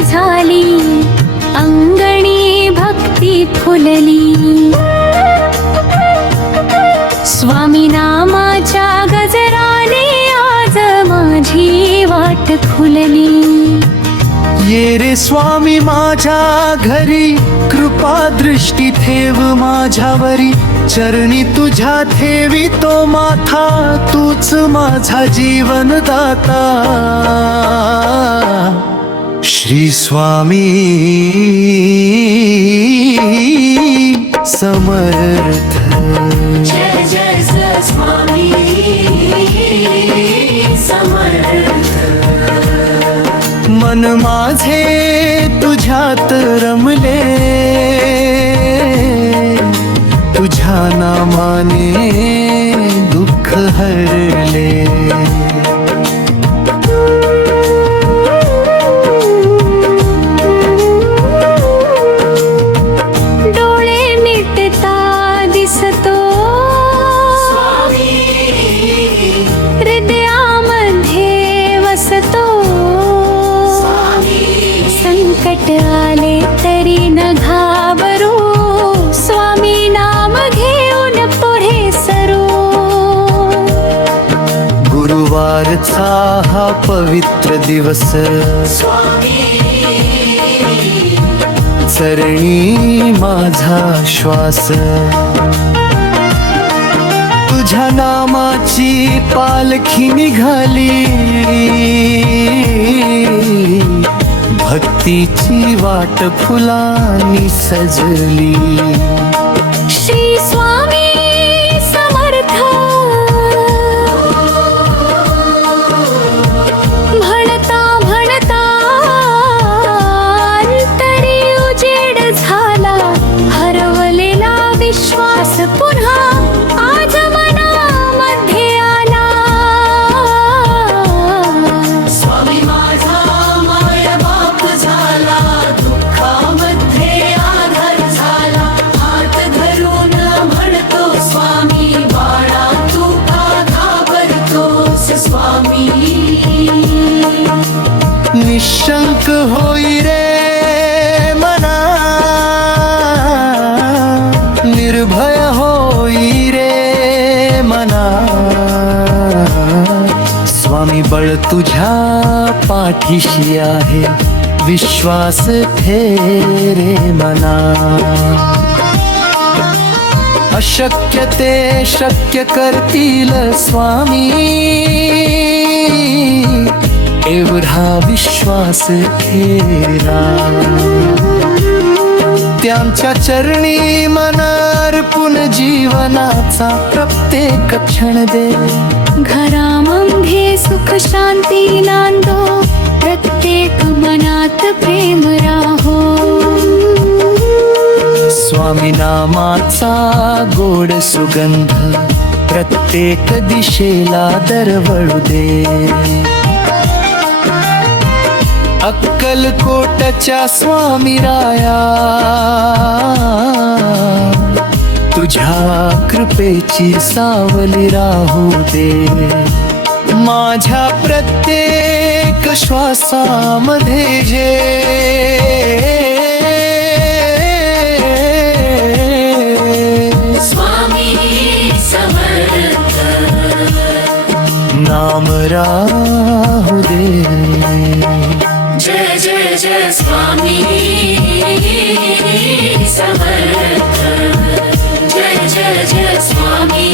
झाली, अंगणी भक्ती फुलली. स्वामी नामाच्या गजराने आज माझी वाट खुलली. ये रे स्वामी माझ्या घरी, कृपा दृष्टी ठेव माझ्यावरी. चरणी तुझ्या ठेवी तो माथा, तूच माझा जीवन दाता. श्री स्वामी समर्थ. जय जय स्वामी समर्थ. मन माझे तुझ्यात रमले, तुझ्या नामाने दुःख हरले. डोळे मिटता दिसतो स्वामी, हृदयामध्ये वसतो स्वामी. संकट आले तरी न घाबरू, स्वामी नाम घेऊन पुढे सरू. गुरुवारचा हा पवित्र दिवस, चरणी माझा श्वास. तुझ्या नामाची पालखी निघाली, भक्तीची वाट फुलांनी सजली. श्री स्वामी समर्थ. म्हणता म्हणता अंतरी उजेड झाला, हरवलेला विश्वास पुन्हा आज मनामध्ये आला. स्वामी माझा माय बाप झाला, दुःखामध्ये आधार झाला. हात धरून म्हणतो स्वामी, बाळा तू का घाबरतोस स्वामी. निशंक होई रे मना, निर्भय होई रे मना. स्वामी बळ तुझ्या पाठीशी आहे, विश्वास ठेरे मना. अशक्य ते शक्य करतील स्वामी, एवढा विश्वास ठेरा. त्यांच्या चरणी मन अर्पून जीवनाचा प्रत्येक क्षण दे. घरामध्ये सुख शांती नांदो, प्रत्येक मनात प्रेम राहो. स्वामी नामाचा गोड सुगंध प्रत्येक दिशेला दरवळू दे. अक्कलकोटच्या स्वामी राया, तुझ्या कृपेची सावली राहू दे. माझ्या प्रत्येक श्वासामध्ये जे स्वामी समर्थ नाम राहू दे. जय जय जय स्वामी समर्थ. जय जय जय स्वामी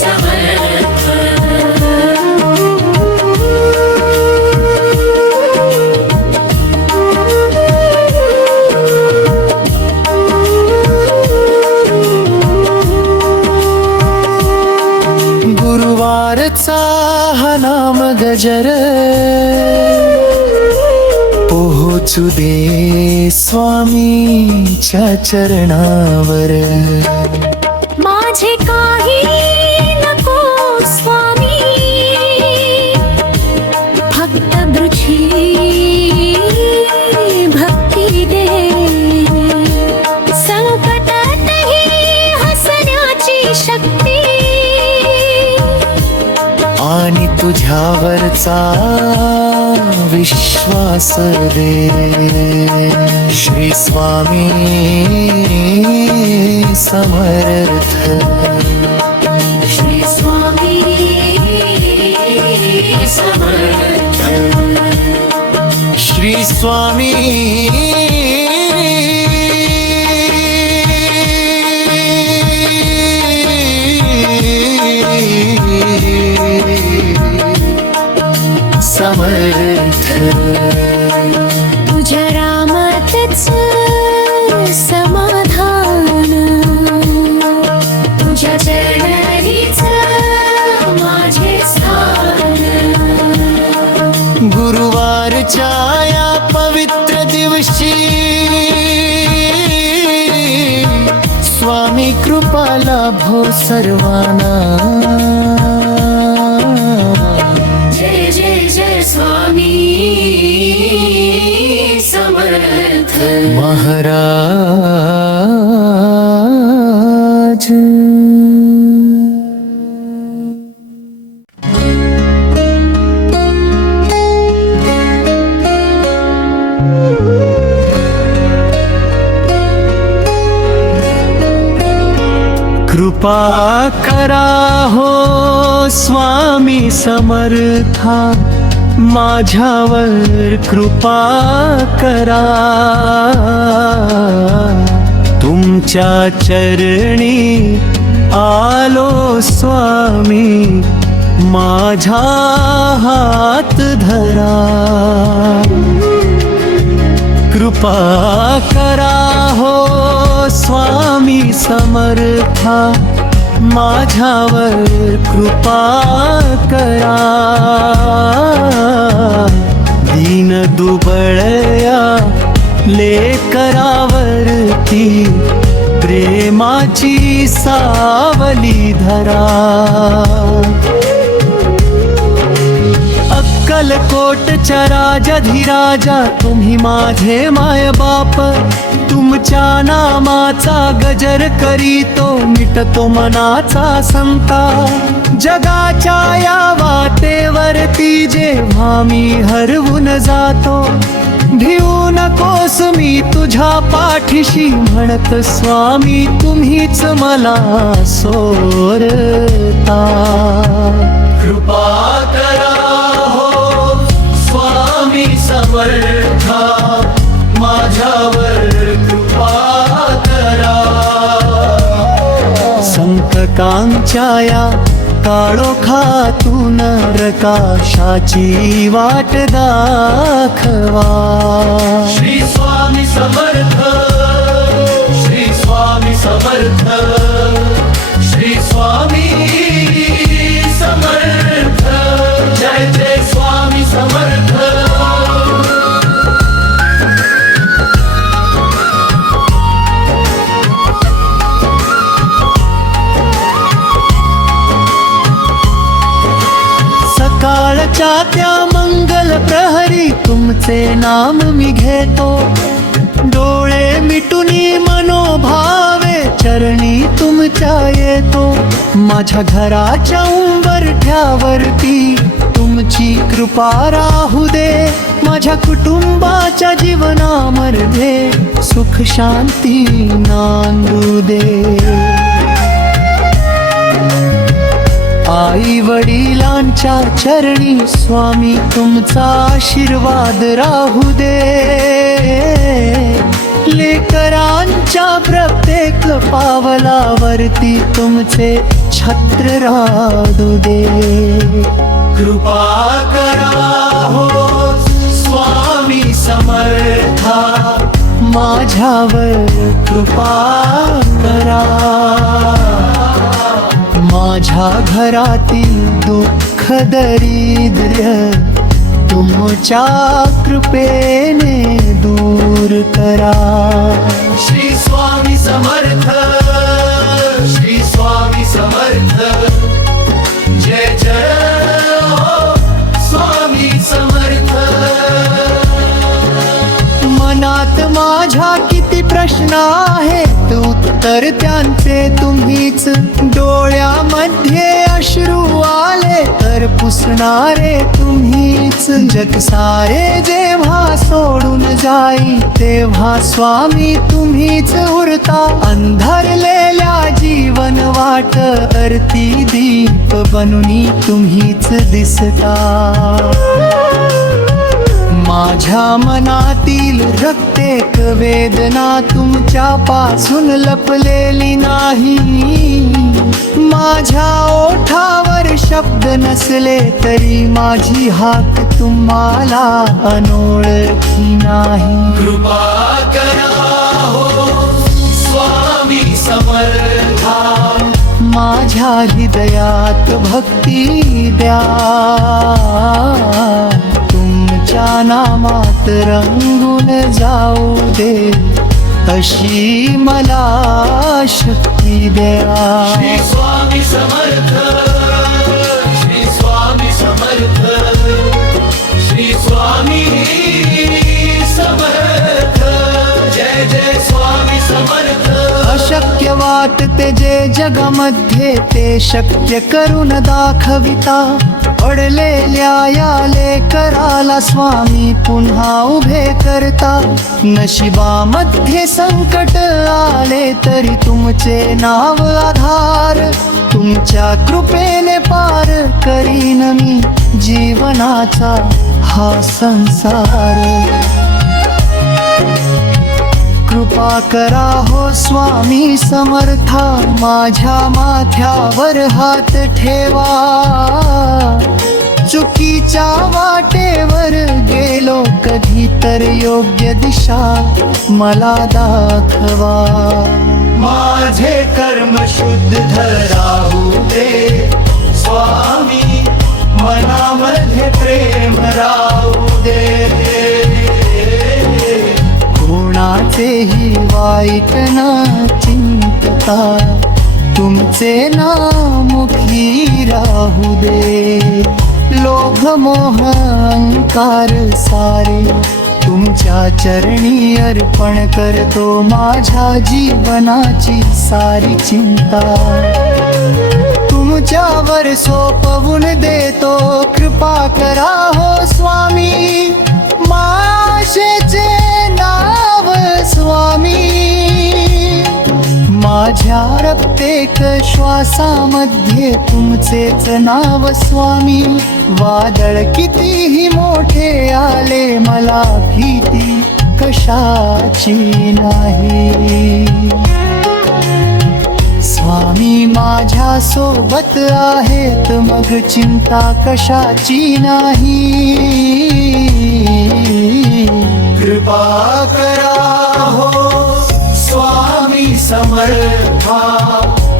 समर्थ. गुरुवारचा हा नाम गजर, पोहोचू दे स्वामीच्या चरणावर. माझे काही नको स्वामी, फक्त तुझी भक्ती दे. संकटातही हसण्याची शक्ती, आणि तुझ्यावरचा विश्वास दे. श्री स्वामी समर्थ. श्री स्वामी समर्थ. श्री स्वामी समर्थ. तुझ्या रामातच समाधान, तुझ्या चरणीच माझे स्थान. गुरुवारच्या या पवित्र दिवशी स्वामी कृपा लाभो सर्वांना. जय जय जय स्वामी समर्थ. महाराज. कृपा करा हो स्वामी समर्था, माझ्यावर कृपा करा. तुमच्या चरणी आलो स्वामी, माझा हात धरा. कृपा करा हो स्वामी समर्था, माझ्यावर कृपा करा. दीन दुबळया लेकरावरती प्रेमाची सावली धरा. अक्कलकोटच्या राजाधिराजा तुम्ही माझे मायबाप. तुमच्या नामाचा गजर करीतो, मिटतो मनाचा संताप. जगाच्या या वाटेवरती जेव्हा मी हरवून जातो, भिवू नकोस मी तुझ्या पाठीशी म्हणत स्वामी तुम्हीच मला सोडता. कृपा करा हो स्वामी समर्था, माझ्यावर कृपा करा. संकटांच्या या काळोखातून प्रकाशाची वाट दाखवा. श्री स्वामी समर्थ. श्री स्वामी समर्थ. श्री स्वामी समर्थ. जय जय स्वामी समर्थ. सकाळच्या त्या मंगल प्रहरी तुमचे नाम मी घेतो. डोळे मिटूनी मनोभावे चरणी तुमच्या येतो. माझ्या घराच्या उंबरठ्यावरती तुमची कृपा राहू दे. माझ्या कुटुंबाच्या जीवनामध्ये सुख शांती नांदू दे. आई वडिलांच्या चरणी स्वामी तुमचा आशीर्वाद राहू दे. लेकरांच्या प्रत्येक पावलावरती तुमचे छत्र राहू दे. कृपा करा हो स्वामी समर्था, माझ्यावर कृपा करा. माझ्या घरातील दुःख दारिद्र्य तुमच्या कृपेने दूर करा. श्री स्वामी समर्थ. श्री स्वामी समर्थ. जय जय हो स्वामी समर्थ. मनात माझ्या किती प्रश्न आहेत, उत्तर त्यांचे तुम्हीच. डोळ्यामध्ये अश्रू आले तर पुसणारे तुम्हीच. जग सारे जेव्हा सोडून जाई तेव्हा स्वामी तुम्हीच उरता. अंधारलेल्या जीवन वाट अरती दीप बनूनी तुम्हीच दिसता. माझ्या मनातील रक्तेक वेदना तुमच्या पासून लपलेली नाही. माझ्या ओठावर शब्द नसले तरी माझी हाक तुम्हाला अनोळखी नाही. कृपा करा हो स्वामी समर्था. माझ्या हृदयात भक्ती द्या. तुमच्या नामात रंगून जाऊ दे अशी मला शक्ती द्या. श्री स्वामी समर्थ, श्री स्वामी समर्थ, श्री स्वामी समर्थ. जय जय स्वामी समर्थ. अशक्य वाटते जे जगामध्ये ते शक्य करून दाखविता. पडलेल्या या लेकराला स्वामी पुन्हा उभे करता. नशिबामध्ये संकट आले तरी तुमचे नाव आधार. तुमच्या कृपेने पार करीन मी जीवनाचा हा संसार. कृपा करा हो स्वामी समर्था. माझ्या माथ्यावर हात ठेवा. चुकीच्या वाटेवर गेलो कधी तर योग्य दिशा मला दाखवा. माझे कर्म शुद्ध राहू दे स्वामी. मनामध्ये प्रेम राहू दे. कोणाचेही वाईट न चिंतता तुमचे नामुखी राहू दे. लोभ मोह अहंकार सारे तुमच्या चरणी अर्पण करतो. माझ्या जीवनाची सारी चिंता तुमच्यावर सोपवून देतो. कृपा करा हो स्वामी. माशेचे नाव स्वामी. माझ्या प्रत्येक श्वासामध्ये तुमचेच नाव स्वामी. वादळ कितीही मोठे आले मला भीती कशाची नाही. स्वामी माझ्या सोबत आहेत मग चिंता कशाची नाही. कृपा करा हो स्वामी समर्था.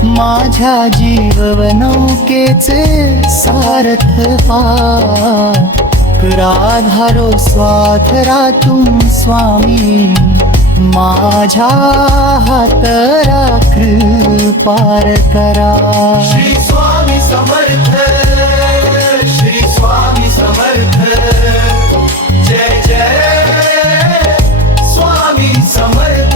माझ्या जीवनौकेचे सारथ व्हा. राधारो स्वाथरा तुम स्वामी. माझ्या हात राखील पार करा. श्री स्वामी समर्थ, श्री स्वामी समर्थ. जय जय स्वामी समर्थ.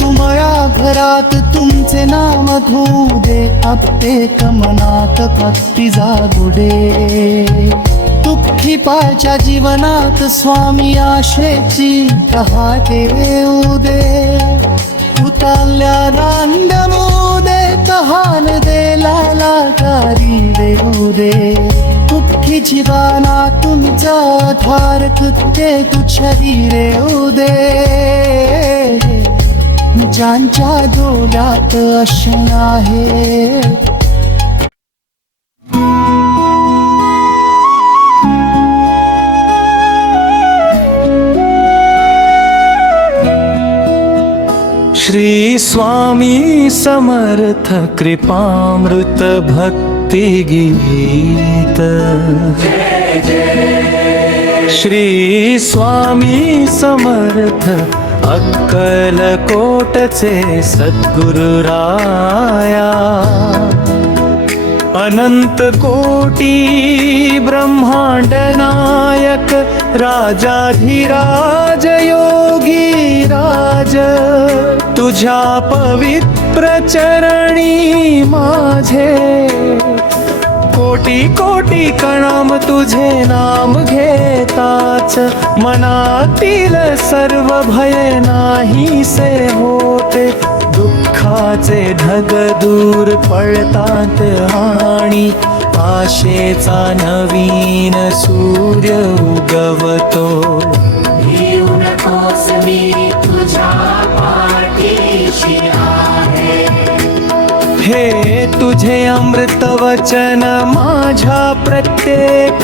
तुमया घरात तुमचे नाम धू दे. प्रत्येक मनात भक्ती जागू दे. दुःखी पाच्या जीवनात स्वामी आशेची पहाटे येऊ दे. उतारल्या रांडमू दे. तहान दे लालाकारी देऊ दे. दुःखी जीवना तुमचा धार तुझे तुझरी रेऊ दे. ज्यांच्या डोळ्यात अश्रू आहे श्री स्वामी समर्थ कृपामृत भक्ति गीत. श्री स्वामी समर्थ अक्कलकोटचे सद्गुरुराया. अनंत कोटी ब्रह्मांड नायक राजाधिराज योगी राज. तुझ्या पवित्र चरणी माझे कोटी कोटी प्रणाम तुझे नाम घेताच मनातील सर्व भय नाहीसे होते दुःखाचे ढग दूर पडतात आणि आशेचा नवीन सूर्य उगवतो भिऊ नकोस मी तुझ्या पाठीशी आहे हे तुझे अमृत वचन माझ्या प्रत्येक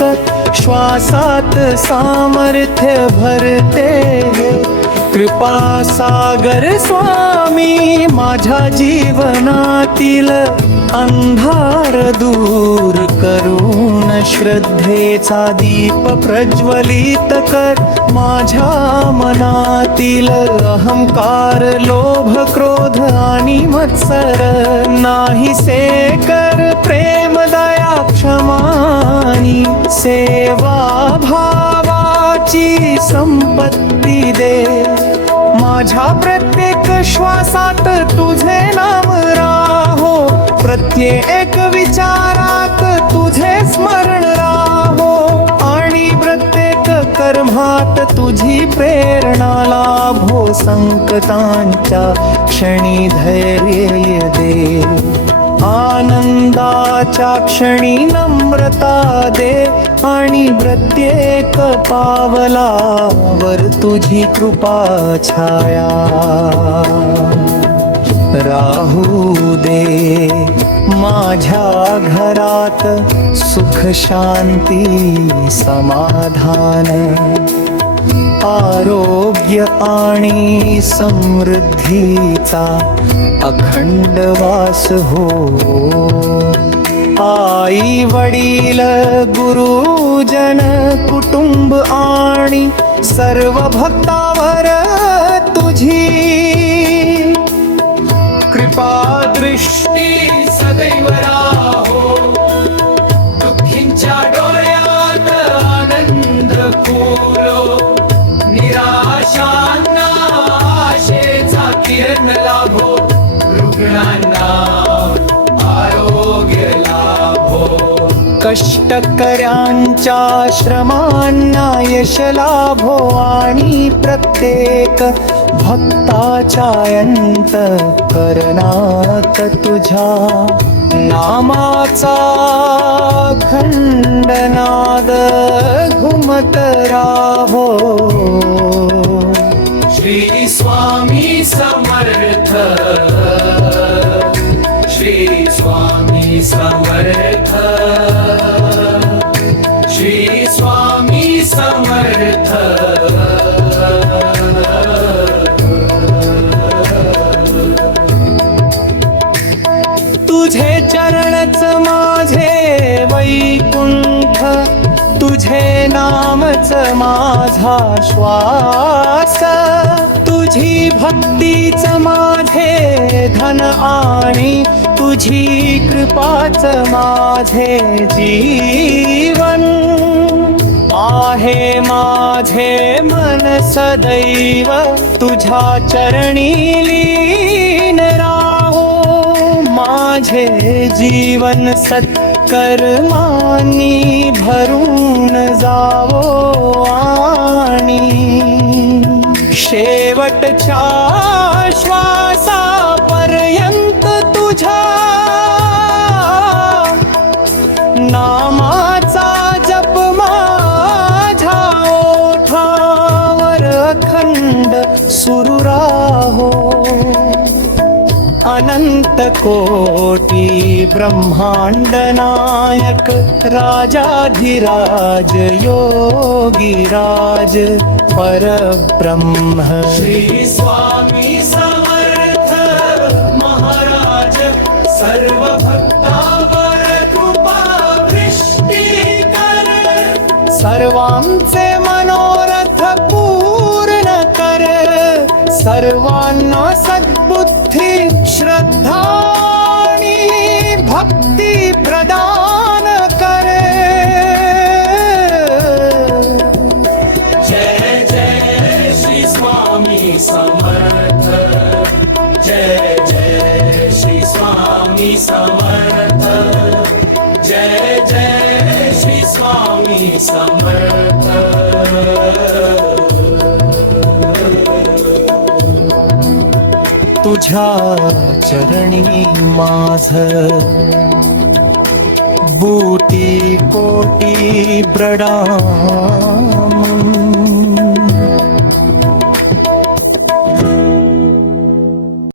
श्वासात सामर्थ्य भरते कृपा सागर स्वामी माझ्या जीवनातील अंधार दूर करून श्रद्धेचा दीप प्रज्वलित कर माझ्या मनातील अहंकार लोभ क्रोध आणि मत्सर नाहीसे कर प्रेम दया क्षमानी सेवा भावाची संपत्ती दे माझ्या प्रत्येक श्वासात तुझे नाम राहो प्रत्येक विचारात तुझे स्मरण राहो आणि प्रत्येक कर्मात तुझी प्रेरणा लाभो संकटांच्या क्षणी धैर्य दे आनंदाच्या क्षणी नम्रता दे आणि प्रत्येक पावलावर तुझी कृपा छाया राहू दे माझ्या घरात सुख शांती समाधान आरोग्य आणि समृद्धीचा अखंड वास हो आई वडील गुरुजन कुटुंब आणि सर्व भक्तावर तुझी कृपा दृष्टी सदैव राहो दुःखींच्या डोळ्यात आनंद खुलो निराशांना आशेचा किरण लाभो रुग्णांना आरोग्य लाभो कष्टकऱ्यांच्या श्रमांना यश लाभो आणि प्रत्येक भक्ताच्या अंत करणात तुझ्या नामाचा खंडनाद घुमत राहो श्री स्वामी समर्थ श्री स्वामी समर्थ श्री स्वामी समर्थ तुझे चरणच माझे वैकुंठ तुझे नामच माझा श्वास तुझी भक्तीच माझे धन आणि तुझी कृपाच माझे जीवन आहे माझे मन सदैव तुझ्या चरणी लीन राहो माझे जीवन सत्कर्मांनी भरून जावो आणि शेवटच्या श्वासापर्यंत तुझ्या नामाचा जप माझ्या ओठावर अखंड सुरू राहो अनंत कोटी ब्रह्मांड नायक राजाधिराज योगीराज परब्रह्म श्री स्वामी समर्थ महाराज सर्व भक्तावर कृपा दृष्टी कर सर्वांचे मनोरथ पूर्ण कर सर्वांना सद्बुद्धी श्रद्धा आणि भक्ती प्रदान कर जय जय श्री स्वामी समर्थ जय जय श्री स्वामी समर्थ जय समर्थ तुझ्या चरणी माझ बूटी कोटी प्रणाम